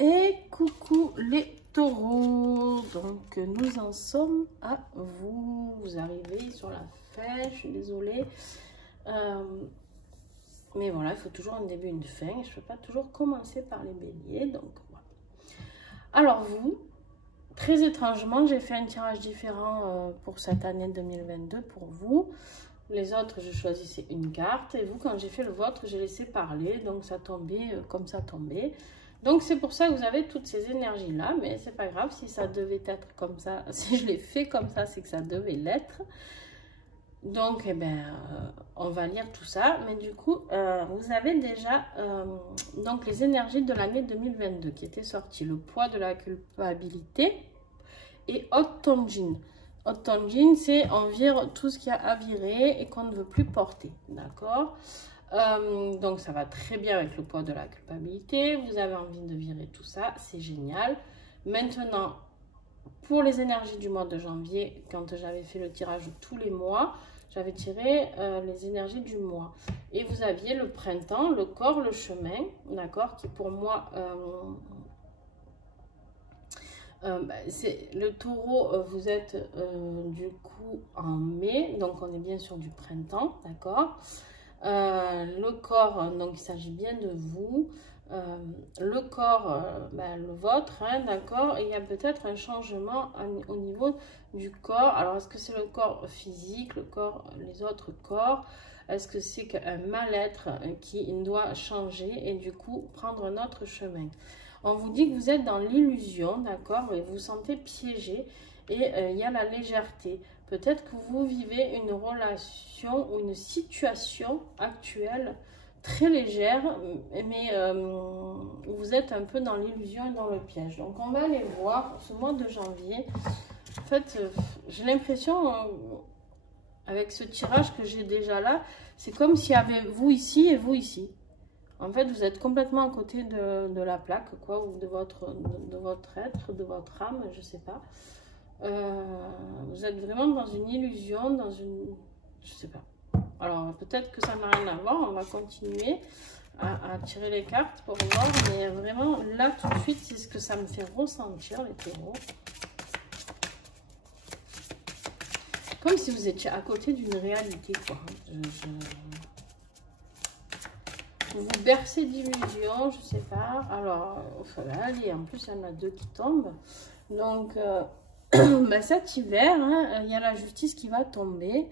Et coucou les taureaux, donc nous en sommes à vous, vous arrivez sur la fin, je suis désolée, mais voilà, il faut toujours un début et une fin, je ne peux pas toujours commencer par les béliers, donc voilà. Alors vous, très étrangement, j'ai fait un tirage différent pour cette année 2022 pour vous. Les autres, je choisissais une carte, et vous, quand j'ai fait le vôtre, j'ai laissé parler, donc ça tombait comme ça tombait. Donc c'est pour ça que vous avez toutes ces énergies là, mais c'est pas grave si ça devait être comme ça, si je l'ai fait comme ça, c'est que ça devait l'être. Donc eh ben on va lire tout ça, mais du coup vous avez déjà donc les énergies de l'année 2022 qui étaient sorties, le poids de la culpabilité et Haute Tonjin. Haute Tonjin, c'est on vire tout ce qu'il y a à virer et qu'on ne veut plus porter, d'accord. Donc ça va très bien avec le poids de la culpabilité, vous avez envie de virer tout ça, c'est génial. Maintenant, pour les énergies du mois de janvier, quand j'avais fait le tirage de tous les mois, j'avais tiré les énergies du mois. Et vous aviez le printemps, le corps, le chemin, d'accord, qui pour moi... c'est le taureau, vous êtes du coup en mai, donc on est bien sur du printemps, d'accord. Le corps, donc il s'agit bien de vous. Le corps, le vôtre, hein, d'accord. Il y a peut-être un changement au niveau du corps. Alors, est-ce que c'est le corps physique, le corps, les autres corps? Est-ce que c'est qu'un mal-être qui doit changer et du coup prendre un autre chemin? On vous dit que vous êtes dans l'illusion, d'accord, et vous vous sentez piégé et il y a la légèreté. Peut-être que vous vivez une relation ou une situation actuelle très légère, mais vous êtes un peu dans l'illusion et dans le piège. Donc on va aller voir ce mois de janvier. En fait, j'ai l'impression, avec ce tirage que j'ai déjà là, c'est comme s'il y avait vous ici et vous ici. En fait, vous êtes complètement à côté de la plaque, quoi, ou de votre être, de votre âme, je sais pas. Vous êtes vraiment dans une illusion, dans une... je sais pas. Alors, peut-être que ça n'a rien à voir. On va continuer à tirer les cartes pour voir. Mais vraiment, là, tout de suite, c'est ce que ça me fait ressentir, les taureaux. Comme si vous étiez à côté d'une réalité, quoi. Vous vous bercez d'illusions, je sais pas. Alors, allez, en plus, il y en a deux qui tombent. Donc, cet hiver, hein, il y a la justice qui va tomber.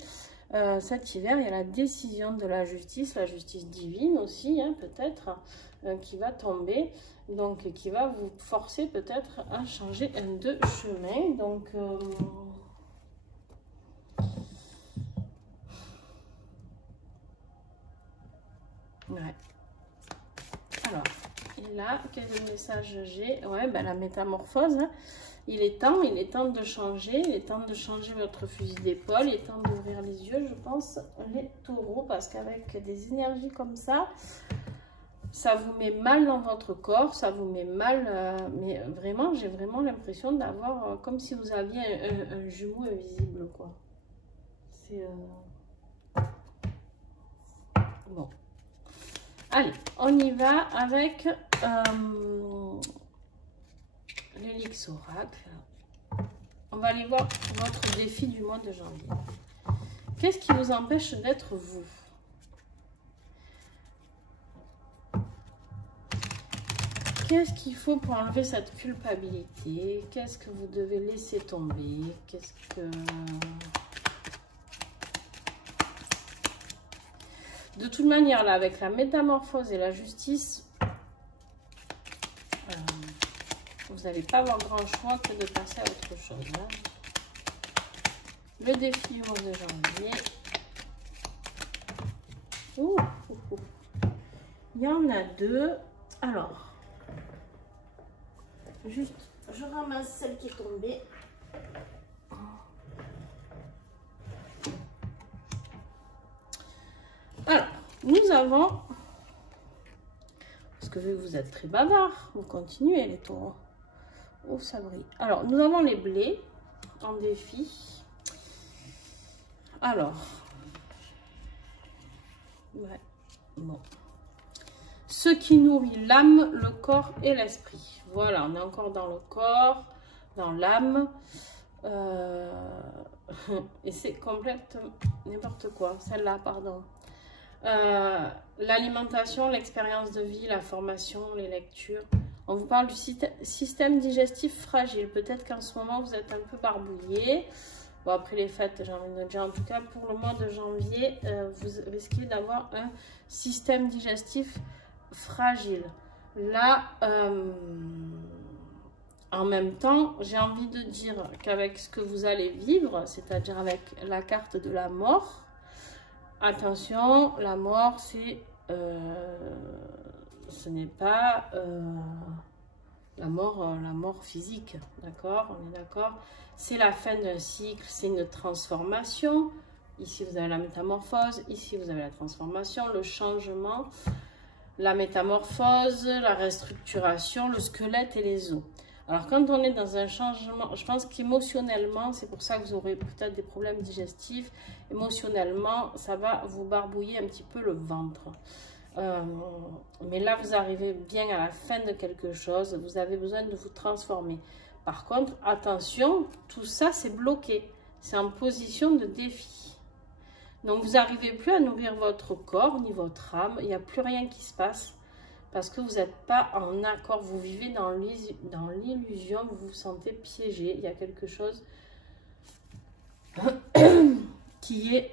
Cet hiver, il y a la décision de la justice divine aussi, hein, peut-être, qui va tomber. Donc, qui va vous forcer peut-être à changer de chemin. Donc, ouais. Alors, et là, quel message j'ai? Ouais, la métamorphose, hein. Il est temps de changer, il est temps de changer votre fusil d'épaule, il est temps d'ouvrir les yeux, je pense, les taureaux, parce qu'avec des énergies comme ça vous met mal dans votre corps, ça vous met mal, mais vraiment, j'ai vraiment l'impression d'avoir, comme si vous aviez un jumeau invisible, quoi. C'est... Bon. Allez, on y va avec l'Helix Oracle. On va aller voir votre défi du mois de janvier. Qu'est-ce qui vous empêche d'être vous? Qu'est-ce qu'il faut pour enlever cette culpabilité? Qu'est-ce que vous devez laisser tomber? Qu'est-ce que... De toute manière, là, avec la métamorphose et la justice, vous n'allez pas avoir grand choix que de passer à autre chose. Hein. Le défi du mois de janvier. Ouh, ouh, ouh. Il y en a deux. Alors, juste, je ramasse celle qui est tombée. Alors, nous avons... Parce que vu que vous êtes très bavard, vous continuez les taureaux. Oh, ça brille. Alors, nous avons les blés en défi. Alors, ouais, bon. ce qui nourrit l'âme, le corps et l'esprit. Voilà, on est encore dans le corps, dans l'âme. Et c'est complètement n'importe quoi, celle-là, pardon. L'alimentation, l'expérience de vie, la formation, les lectures. On vous parle du système digestif fragile. Peut-être qu'en ce moment, vous êtes un peu barbouillé. Bon, après les fêtes, j'ai envie de dire, en tout cas, pour le mois de janvier, vous risquez d'avoir un système digestif fragile. Là, en même temps, j'ai envie de dire qu'avec ce que vous allez vivre, c'est-à-dire avec la carte de la mort, attention, la mort, c'est... ce n'est pas la mort physique, d'accord? On est d'accord? C'est la fin d'un cycle, c'est une transformation. Ici, vous avez la métamorphose, ici, vous avez la transformation, le changement, la métamorphose, la restructuration, le squelette et les os. Alors, quand on est dans un changement, je pense qu'émotionnellement, c'est pour ça que vous aurez peut-être des problèmes digestifs. Émotionnellement, ça va vous barbouiller un petit peu le ventre. Mais là, vous arrivez bien à la fin de quelque chose. Vous avez besoin de vous transformer. Par contre, attention, tout ça, c'est bloqué. C'est en position de défi. Donc, vous n'arrivez plus à nourrir votre corps ni votre âme. Il n'y a plus rien qui se passe. Parce que vous n'êtes pas en accord. Vous vivez dans l'illusion. Vous vous sentez piégé. Il y a quelque chose qui est...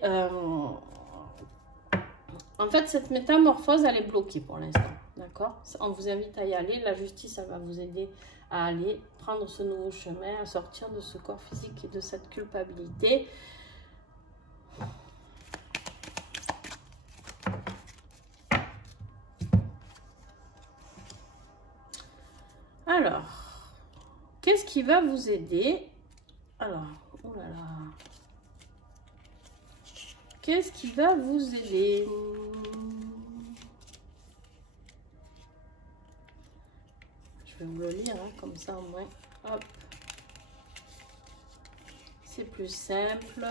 En fait, cette métamorphose, elle est bloquée pour l'instant, d'accord? On vous invite à y aller. La justice, elle va vous aider à aller prendre ce nouveau chemin, à sortir de ce corps physique et de cette culpabilité. Alors, qu'est-ce qui va vous aider? Alors, oh là là. Qu'est-ce qui va vous aider? Je vais vous le lire, hein, comme ça au moins. Hop. C'est plus simple.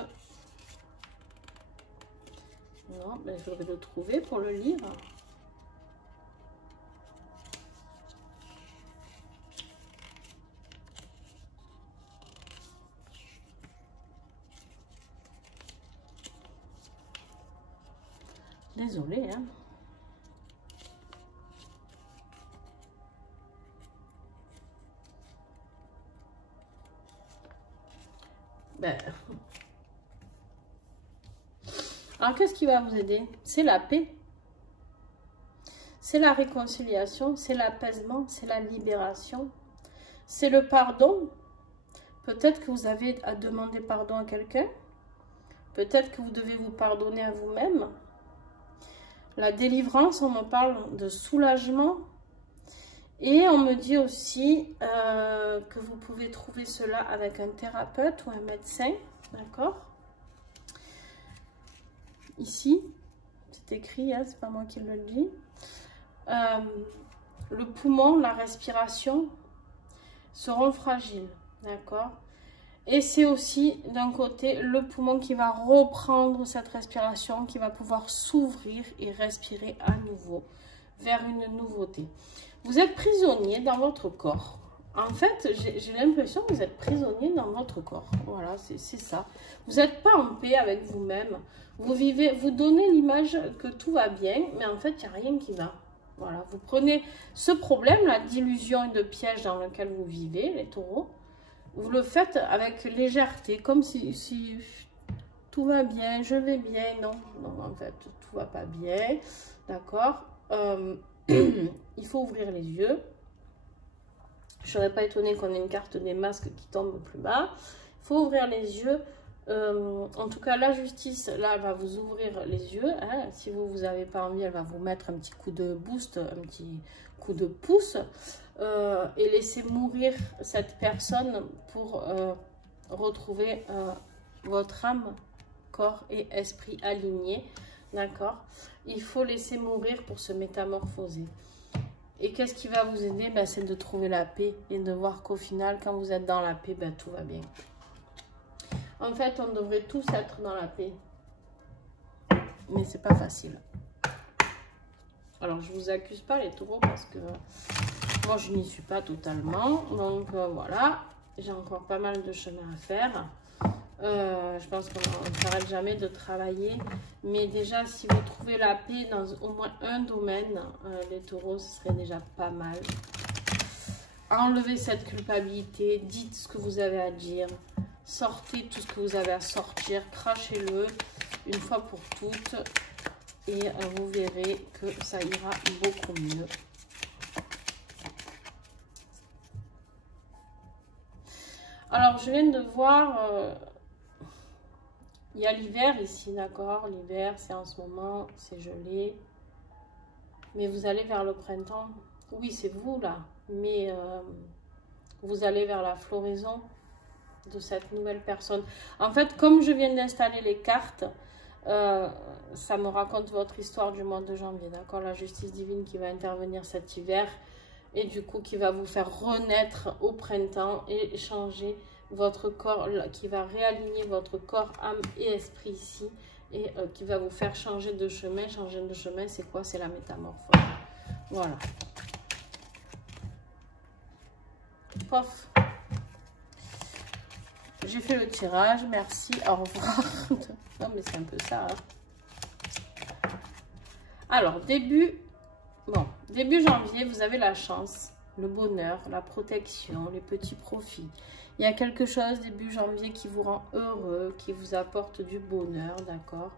Non, mais il faudrait le trouver pour le lire. Désolée, hein. Ben. Alors, qu'est-ce qui va vous aider? C'est la paix. C'est la réconciliation, c'est l'apaisement, c'est la libération. C'est le pardon. Peut-être que vous avez à demander pardon à quelqu'un. Peut-être que vous devez vous pardonner à vous-même. La délivrance, on me parle de soulagement. Et on me dit aussi que vous pouvez trouver cela avec un thérapeute ou un médecin. D'accord? Ici, c'est écrit, hein, c'est pas moi qui le dis. Le poumon, la respiration seront fragiles. D'accord? Et c'est aussi d'un côté le poumon qui va reprendre cette respiration, qui va pouvoir s'ouvrir et respirer à nouveau vers une nouveauté. Vous êtes prisonnier dans votre corps. En fait, j'ai l'impression que vous êtes prisonnier dans votre corps. Voilà, c'est ça. Vous n'êtes pas en paix avec vous-même. Vous vivez, vous donnez l'image que tout va bien, mais en fait, il n'y a rien qui va. Voilà, vous prenez ce problème-là d'illusion et de piège dans lequel vous vivez, les taureaux. Vous le faites avec légèreté, comme si tout va bien, je vais bien. Non, non, en fait, tout va pas bien. D'accord? Il faut ouvrir les yeux. Je ne serais pas étonnée qu'on ait une carte des masques qui tombe plus bas. Il faut ouvrir les yeux. En tout cas, la justice, là, va vous ouvrir les yeux. Hein. Si vous n'avez pas envie, elle va vous mettre un petit coup de boost, un petit coup de pouce. Et laisser mourir cette personne pour retrouver votre âme, corps et esprit alignés. D'accord? Il faut laisser mourir pour se métamorphoser. Et qu'est-ce qui va vous aider? Ben, c'est de trouver la paix et de voir qu'au final, quand vous êtes dans la paix, ben, tout va bien. En fait, on devrait tous être dans la paix. Mais c'est pas facile. Alors, je vous accuse pas les taureaux parce que moi, je n'y suis pas totalement. Donc, voilà. J'ai encore pas mal de chemin à faire. Je pense qu'on ne s'arrête jamais de travailler. Mais déjà, si vous trouvez la paix dans au moins un domaine, les taureaux, ce serait déjà pas mal. Enlevez cette culpabilité. Dites ce que vous avez à dire. Sortez tout ce que vous avez à sortir. Crachez-le une fois pour toutes. Et vous verrez que ça ira beaucoup mieux. Alors, je viens de voir, il y a l'hiver ici, d'accord? L'hiver, c'est en ce moment, c'est gelé. Mais vous allez vers le printemps. Oui, c'est vous, là. Mais vous allez vers la floraison de cette nouvelle personne. En fait, comme je viens d'installer les cartes, ça me raconte votre histoire du mois de janvier, d'accord? La justice divine qui va intervenir cet hiver et du coup qui va vous faire renaître au printemps et changer votre corps, qui va réaligner votre corps, âme et esprit ici et qui va vous faire changer de chemin. Changer de chemin, c'est quoi? C'est la métamorphose. Voilà. Pof. J'ai fait le tirage, merci, au revoir. Non mais c'est un peu ça. Hein. Alors, début janvier, vous avez la chance, le bonheur, la protection, les petits profits. Il y a quelque chose début janvier qui vous rend heureux, qui vous apporte du bonheur, d'accord?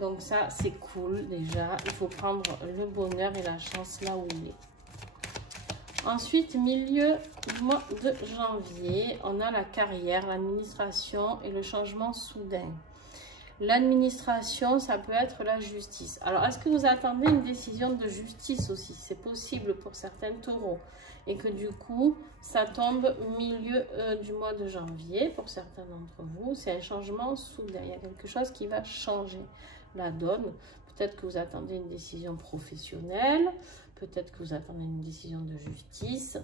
Donc ça, c'est cool déjà. Il faut prendre le bonheur et la chance là où il est. Ensuite, milieu du mois de janvier, on a la carrière, l'administration et le changement soudain. L'administration, ça peut être la justice. Alors, est-ce que vous attendez une décision de justice aussi? C'est possible pour certains taureaux. Et que du coup, ça tombe au milieu du mois de janvier. Pour certains d'entre vous, c'est un changement soudain. Il y a quelque chose qui va changer la donne. Peut-être que vous attendez une décision professionnelle. Peut-être que vous attendez une décision de justice.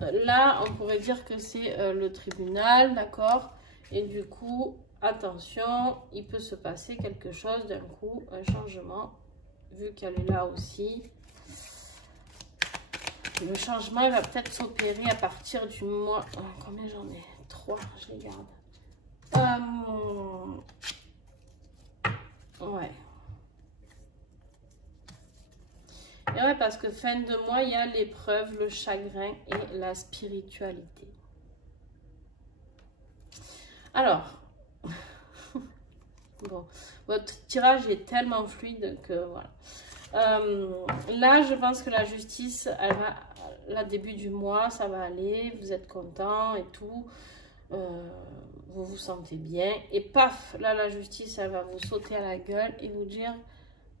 Là, on pourrait dire que c'est le tribunal, d'accord? Et du coup, attention, il peut se passer quelque chose d'un coup, un changement, vu qu'elle est là aussi. Le changement, il va peut-être s'opérer à partir du mois... combien j'en ai? 3, je les garde. Ouais. Et ouais, parce que fin de mois, il y a l'épreuve, le chagrin et la spiritualité. Alors, bon, votre tirage est tellement fluide que voilà. Là, je pense que la justice, elle va, là, début du mois, ça va aller, vous êtes content et tout, vous vous sentez bien. Et paf, là, la justice, elle va vous sauter à la gueule et vous dire,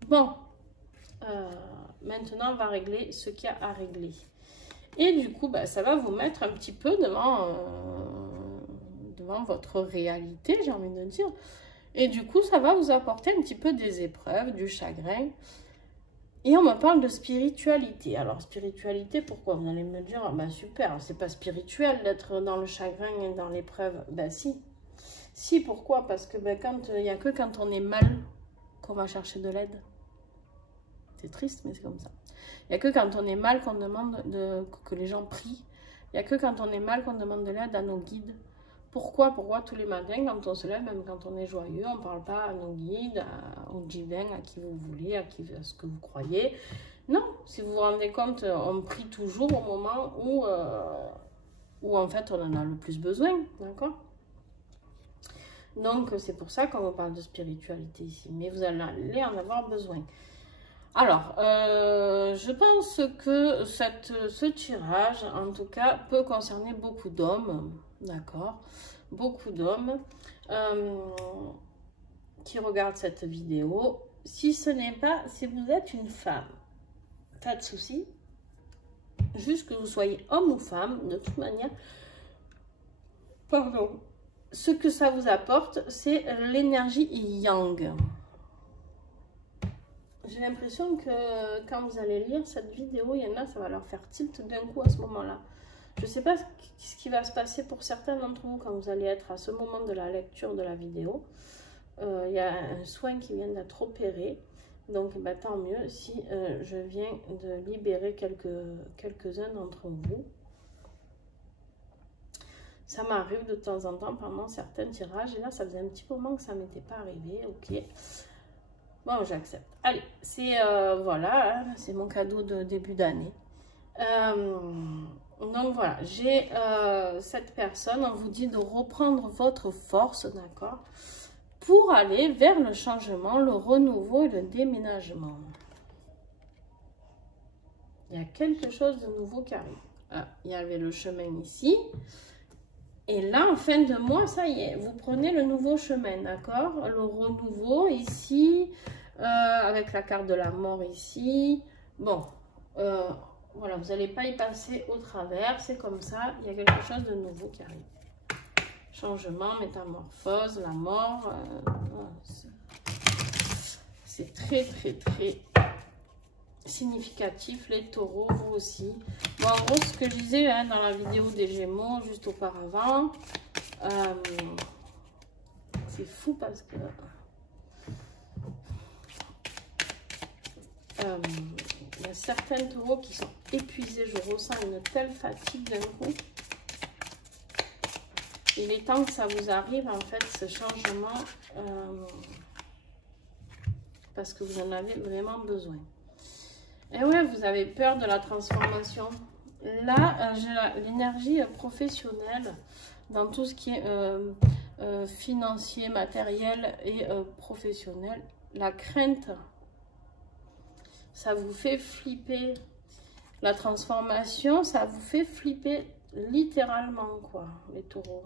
bon, maintenant, on va régler ce qu'il y a à régler. Et du coup, bah, ça va vous mettre un petit peu devant votre réalité, j'ai envie de dire. Et du coup, ça va vous apporter un petit peu des épreuves, du chagrin. Et on me parle de spiritualité. Alors, spiritualité, pourquoi? Vous allez me dire, ah, bah super, c'est pas spirituel d'être dans le chagrin et dans l'épreuve. Ben si. Si, pourquoi? Parce que ben, il n'y a que quand on est mal qu'on va chercher de l'aide. C'est triste, mais c'est comme ça. Il n'y a que quand on est mal qu'on demande que les gens prient. Il n'y a que quand on est mal qu'on demande de l'aide à nos guides. Pourquoi tous les matins, quand on se lève, même quand on est joyeux, on ne parle pas à nos guides, au divin, à qui vous voulez, à ce que vous croyez? Non, si vous vous rendez compte, on prie toujours au moment où en fait on en a le plus besoin, d'accord? Donc c'est pour ça qu'on vous parle de spiritualité ici, mais vous allez en avoir besoin. Alors, je pense que ce tirage, en tout cas, peut concerner beaucoup d'hommes, d'accord? Beaucoup d'hommes qui regardent cette vidéo. Si ce n'est pas, si vous êtes une femme, pas de souci. Juste que vous soyez homme ou femme, de toute manière, pardon, ce que ça vous apporte, c'est l'énergie yang. J'ai l'impression que quand vous allez lire cette vidéo, il y en a, ça va leur faire tilt d'un coup à ce moment-là. Je ne sais pas ce qui va se passer pour certains d'entre vous quand vous allez être à ce moment de la lecture de la vidéo. il y a un soin qui vient d'être opéré. Donc, bah, tant mieux si je viens de libérer quelques-uns d'entre vous. Ça m'arrive de temps en temps pendant certains tirages. Et là, ça faisait un petit moment que ça ne m'était pas arrivé. Ok. Bon, j'accepte. Allez, c'est voilà, hein, c'est mon cadeau de début d'année. Donc voilà, j'ai cette personne, on vous dit de reprendre votre force, d'accord, pour aller vers le changement, le renouveau et le déménagement. Il y a quelque chose de nouveau qui arrive. Ah, il y avait le chemin ici. Et là, en fin de mois, ça y est, vous prenez le nouveau chemin, d'accord? Le renouveau ici, avec la carte de la mort ici. Bon, voilà, vous n'allez pas y passer au travers, c'est comme ça, il y a quelque chose de nouveau qui arrive. Changement, métamorphose, la mort, c'est très significatif, les taureaux, vous aussi. Bon, en gros, ce que je disais hein, dans la vidéo des Gémeaux, juste auparavant, c'est fou parce que... il y a certains taureaux qui sont épuisés, je ressens une telle fatigue d'un coup. Il est temps que ça vous arrive, en fait, ce changement, parce que vous en avez vraiment besoin. Et ouais, vous avez peur de la transformation. Là, j'ai l'énergie professionnelle dans tout ce qui est financier, matériel et professionnel. La crainte, ça vous fait flipper. La transformation, ça vous fait flipper littéralement, quoi, les taureaux.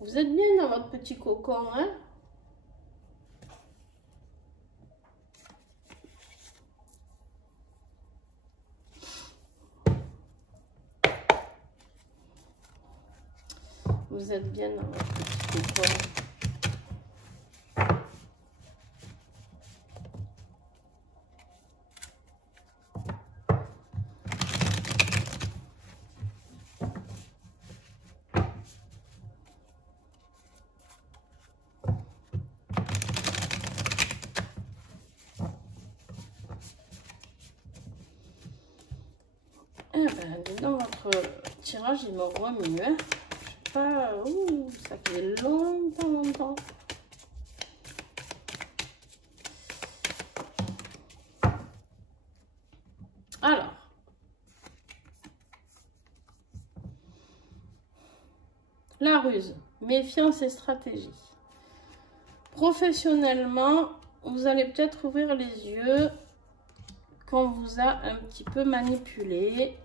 Vous êtes bien dans votre petit cocon, hein? Vous êtes bien dans votre petit cocon. Eh ben, dans votre tirage, il me remue. Hein. Je sais pas. Ouh, ça fait longtemps. Alors. La ruse, méfiance et stratégie. Professionnellement, vous allez peut-être ouvrir les yeux qu'on vous a un petit peu manipulé.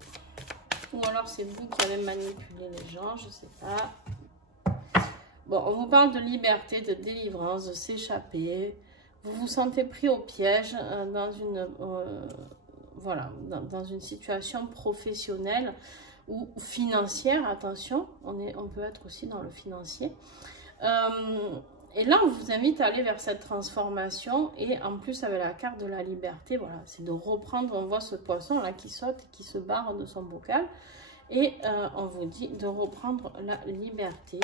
Ou alors c'est vous qui avez manipulé les gens, je ne sais pas. Bon, on vous parle de liberté, de délivrance, de s'échapper. Vous vous sentez pris au piège dans une, voilà, dans une situation professionnelle ou financière, attention, on peut être aussi dans le financier. Et là, on vous invite à aller vers cette transformation et en plus avec la carte de la liberté, voilà, c'est de reprendre, on voit ce poisson là qui saute, qui se barre de son bocal et on vous dit de reprendre la liberté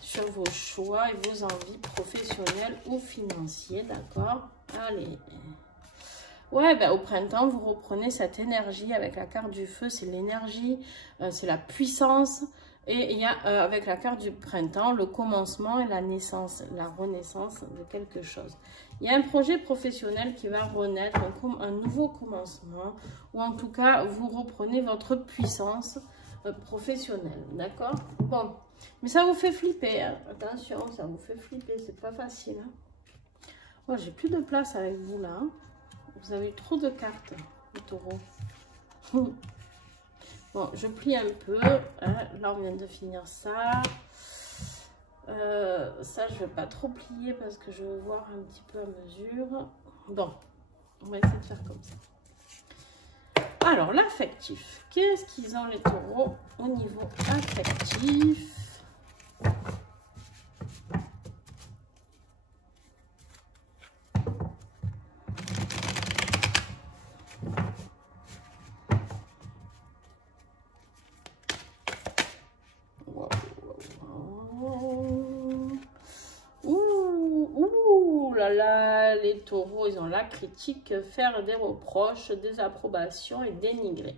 sur vos choix et vos envies professionnelles ou financières, d'accord? Allez. Ouais, ben, au printemps, vous reprenez cette énergie avec la carte du feu, c'est l'énergie, c'est la puissance. Et il y a avec la carte du printemps, le commencement et la naissance, la renaissance de quelque chose. Il y a un projet professionnel qui va renaître, un nouveau commencement, ou en tout cas, vous reprenez votre puissance professionnelle, d'accord? Bon, mais ça vous fait flipper, hein. Attention, ça vous fait flipper, c'est pas facile. Hein. Oh, j'ai plus de place avec vous là. Hein. Vous avez eu trop de cartes, les taureaux. Bon, je plie un peu. Hein. Là, on vient de finir ça. Ça, je ne vais pas trop plier parce que je veux voir un petit peu à mesure. Bon, on va essayer de faire comme ça. Alors, l'affectif. Qu'est-ce qu'ils ont, les taureaux, au niveau affectif? taureaux, ils ont la critique, faire des reproches, des approbations et dénigrer.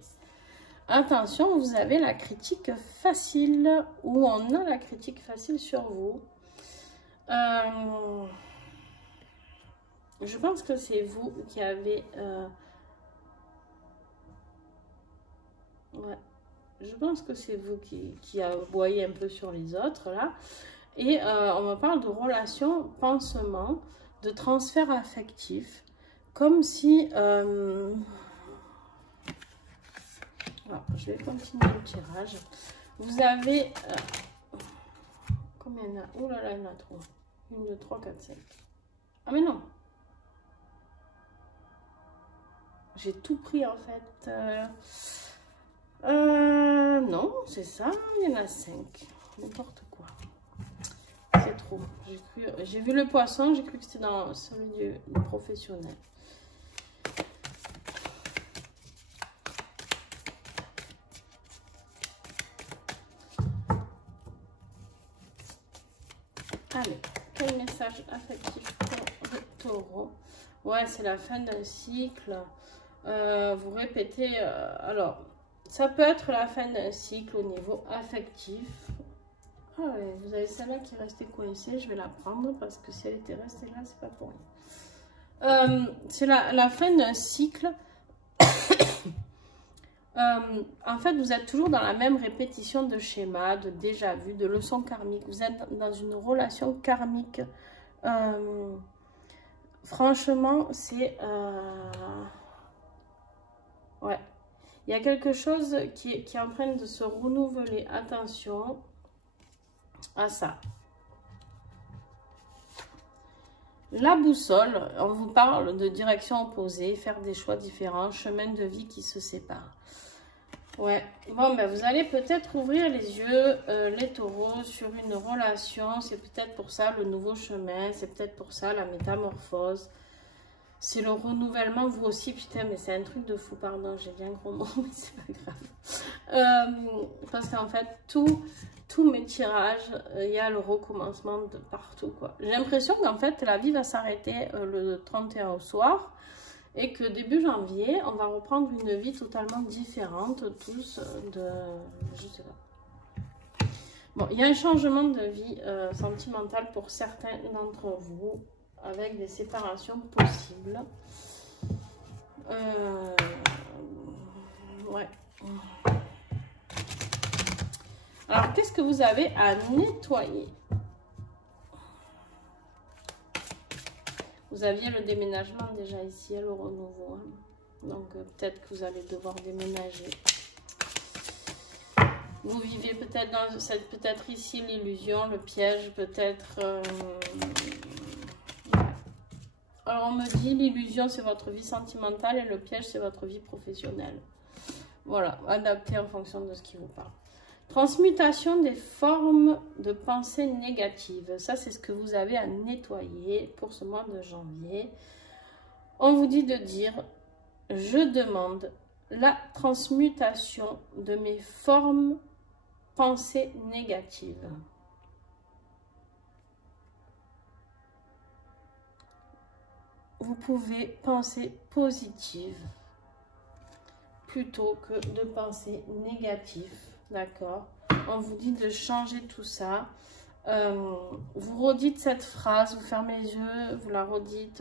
Attention, vous avez la critique facile, ou on a la critique facile sur vous. Je pense que c'est vous qui avez... ouais, je pense que c'est vous qui aboyez un peu sur les autres, là. Et on me parle de relations, pansement, de transfert affectif, comme si... Alors, je vais continuer le tirage. Vous avez... combien il y en a? Ouh là là, il y en a trop. 1, 2, 3, 4, 5. Ah mais non. J'ai tout pris en fait. Non, c'est ça. Il y en a 5. N'importe quoi. C'est trop. J'ai vu le poisson, j'ai cru que c'était dans celui du professionnel. Allez, quel message affectif pour le taureau? Ouais, c'est la fin d'un cycle. Vous répétez... alors, ça peut être la fin d'un cycle au niveau affectif. Ah ouais, vous avez celle-là qui est restée coincée. Je vais la prendre parce que si elle était restée là, c'est pas pour rien. C'est la fin d'un cycle. En fait, vous êtes toujours dans la même répétition de schémas, de déjà-vu, de leçons karmiques. Vous êtes dans une relation karmique. Franchement, c'est... ouais. Il y a quelque chose qui est en train de se renouveler. Attention à ça. La boussole, on vous parle de direction opposée, faire des choix différents, chemin de vie qui se séparent. Ouais, bon, ben vous allez peut-être ouvrir les yeux, les taureaux, sur une relation. C'est peut-être pour ça le nouveau chemin, c'est peut-être pour ça la métamorphose. C'est le renouvellement, vous aussi, putain, mais c'est un truc de fou, pardon, j'ai dit un gros mot, mais c'est pas grave. Parce qu'en fait, tous mes tirages, il y a le recommencement de partout, quoi. J'ai l'impression qu'en fait, la vie va s'arrêter le 31 au soir. Et que début janvier, on va reprendre une vie totalement différente, tous, je sais pas. Bon, il y a un changement de vie sentimentale pour certains d'entre vous, avec des séparations possibles. Ouais. Alors, qu'est-ce que vous avez à nettoyer? Vous aviez le déménagement déjà ici, le renouveau. Hein. Donc, peut-être que vous allez devoir déménager. Vous vivez peut-être dans cette, peut-être ici l'illusion, le piège, peut-être... Alors, on me dit l'illusion, c'est votre vie sentimentale et le piège, c'est votre vie professionnelle. Voilà, adaptez en fonction de ce qui vous parle. Transmutation des formes de pensée négatives. Ça, c'est ce que vous avez à nettoyer pour ce mois de janvier. On vous dit de dire, je demande la transmutation de mes formes pensée négatives. Vous pouvez penser positive plutôt que de penser négatif. D'accord, on vous dit de changer tout ça. Vous redites cette phrase, vous fermez les yeux, vous la redites,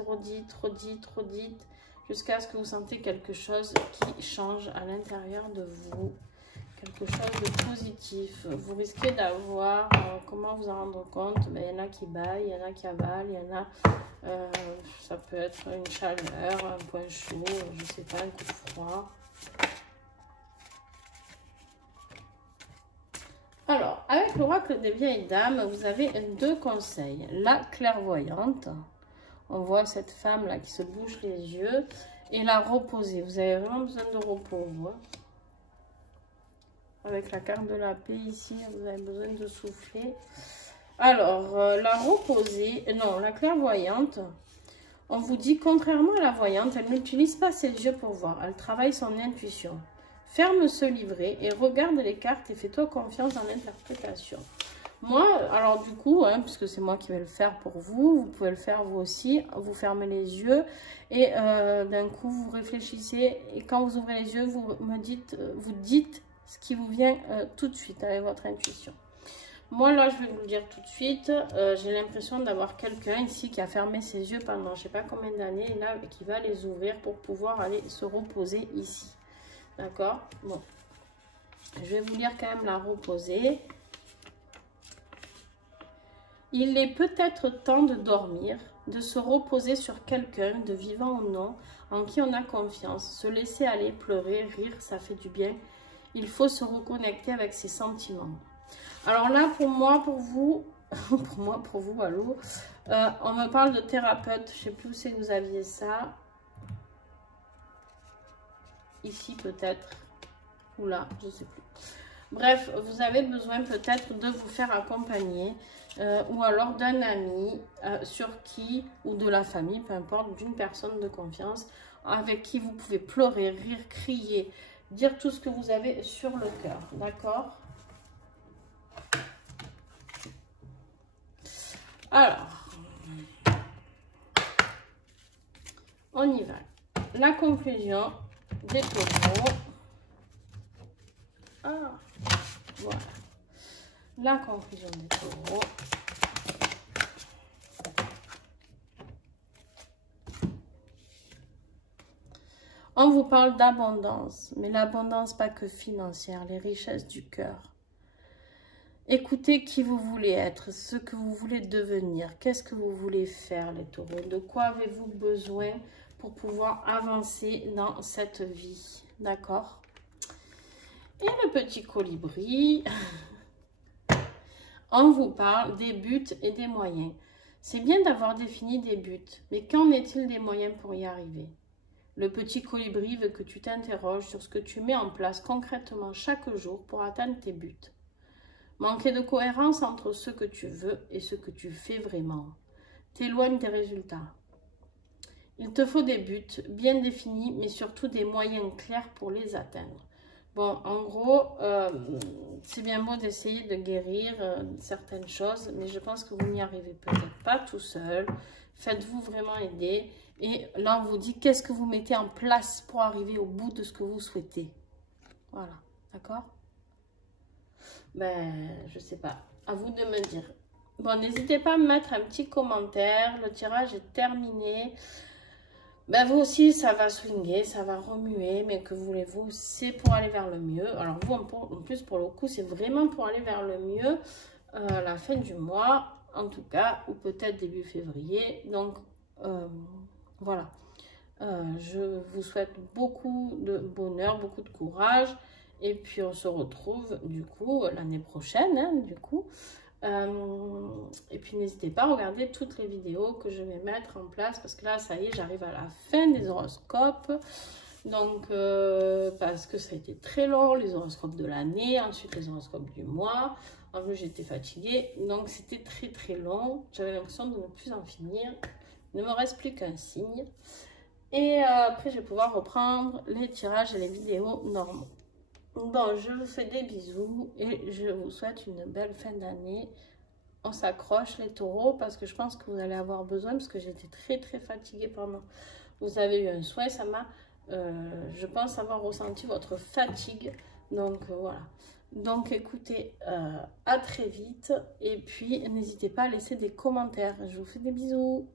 redites, jusqu'à ce que vous sentez quelque chose qui change à l'intérieur de vous. Quelque chose de positif. Vous risquez d'avoir, comment vous en rendre compte? Ben, il y en a qui baillent, il y en a qui avalent, il y en a, ça peut être une chaleur, un point chaud, je sais pas, un coup de froid. Alors, avec l'oracle des vieilles dames, vous avez 2 conseils. La clairvoyante, on voit cette femme-là qui se bouche les yeux, et la reposer. Vous avez vraiment besoin de repos, vous. Avec la carte de la paix ici, vous avez besoin de souffler. Alors, la reposer, non, la clairvoyante, on vous dit, contrairement à la voyante, elle n'utilise pas ses yeux pour voir, elle travaille son intuition. Ferme ce livret et regarde les cartes et fais-toi confiance dans l'interprétation. Moi, alors du coup, hein, puisque c'est moi qui vais le faire pour vous, vous pouvez le faire vous aussi. Vous fermez les yeux et d'un coup, vous réfléchissez. Et quand vous ouvrez les yeux, vous dites ce qui vous vient tout de suite avec votre intuition. Moi, là, je vais vous le dire tout de suite. J'ai l'impression d'avoir quelqu'un ici qui a fermé ses yeux pendant je ne sais pas combien d'années. Et là, qui va les ouvrir pour pouvoir aller se reposer ici. D'accord? Bon. Je vais vous lire quand même la reposer. Il est peut-être temps de dormir, de se reposer sur quelqu'un, de vivant ou non, en qui on a confiance. Se laisser aller, pleurer, rire, ça fait du bien. Il faut se reconnecter avec ses sentiments. Alors là, pour moi, pour vous, allô, on me parle de thérapeute. Je ne sais plus où c'est que vous aviez ça. Ici peut-être. Ou là, je ne sais plus. Bref, vous avez besoin peut-être de vous faire accompagner ou alors d'un ami sur qui, ou de la famille, peu importe, d'une personne de confiance avec qui vous pouvez pleurer, rire, crier, dire tout ce que vous avez sur le cœur. D'accord? Alors, on y va. La conclusion des taureaux. Ah, voilà. La conclusion des taureaux. On vous parle d'abondance, mais l'abondance pas que financière, les richesses du cœur. Écoutez qui vous voulez être, ce que vous voulez devenir, qu'est-ce que vous voulez faire les taureaux, de quoi avez-vous besoin pour pouvoir avancer dans cette vie, d'accord? Et le petit colibri, on vous parle des buts et des moyens. C'est bien d'avoir défini des buts, mais qu'en est-il des moyens pour y arriver? Le petit colibri veut que tu t'interroges sur ce que tu mets en place concrètement chaque jour pour atteindre tes buts. Manquer de cohérence entre ce que tu veux et ce que tu fais vraiment t'éloigne des résultats. Il te faut des buts bien définis, mais surtout des moyens clairs pour les atteindre. Bon, en gros, c'est bien beau d'essayer de guérir certaines choses, mais je pense que vous n'y arrivez peut-être pas tout seul. Faites-vous vraiment aider. Et là, on vous dit qu'est-ce que vous mettez en place pour arriver au bout de ce que vous souhaitez. Voilà, d'accord? Ben, je sais pas. À vous de me dire. Bon, n'hésitez pas à me mettre un petit commentaire. Le tirage est terminé. Ben, vous aussi, ça va swinguer, ça va remuer. Mais que voulez-vous? C'est pour aller vers le mieux. Alors, vous, en plus, pour le coup, c'est vraiment pour aller vers le mieux. La fin du mois, en tout cas. Ou peut-être début février. Donc, voilà. Je vous souhaite beaucoup de bonheur, beaucoup de courage. Et puis, on se retrouve, du coup, l'année prochaine, hein, du coup. Et puis, n'hésitez pas à regarder toutes les vidéos que je vais mettre en place. Parce que là, ça y est, j'arrive à la fin des horoscopes. Donc, parce que ça a été très long, les horoscopes de l'année. Ensuite, les horoscopes du mois. En plus, j'étais fatiguée. Donc, c'était très, très long. J'avais l'impression de ne plus en finir. Il ne me reste plus qu'un signe. Et après, je vais pouvoir reprendre les tirages et les vidéos normaux. Bon, je vous fais des bisous et je vous souhaite une belle fin d'année. On s'accroche les taureaux parce que je pense que vous allez avoir besoin parce que j'étais très très fatiguée pendant. Vous avez eu un souhait, ça m'a... je pense avoir ressenti votre fatigue. Donc voilà. Donc écoutez, à très vite. Et puis n'hésitez pas à laisser des commentaires. Je vous fais des bisous.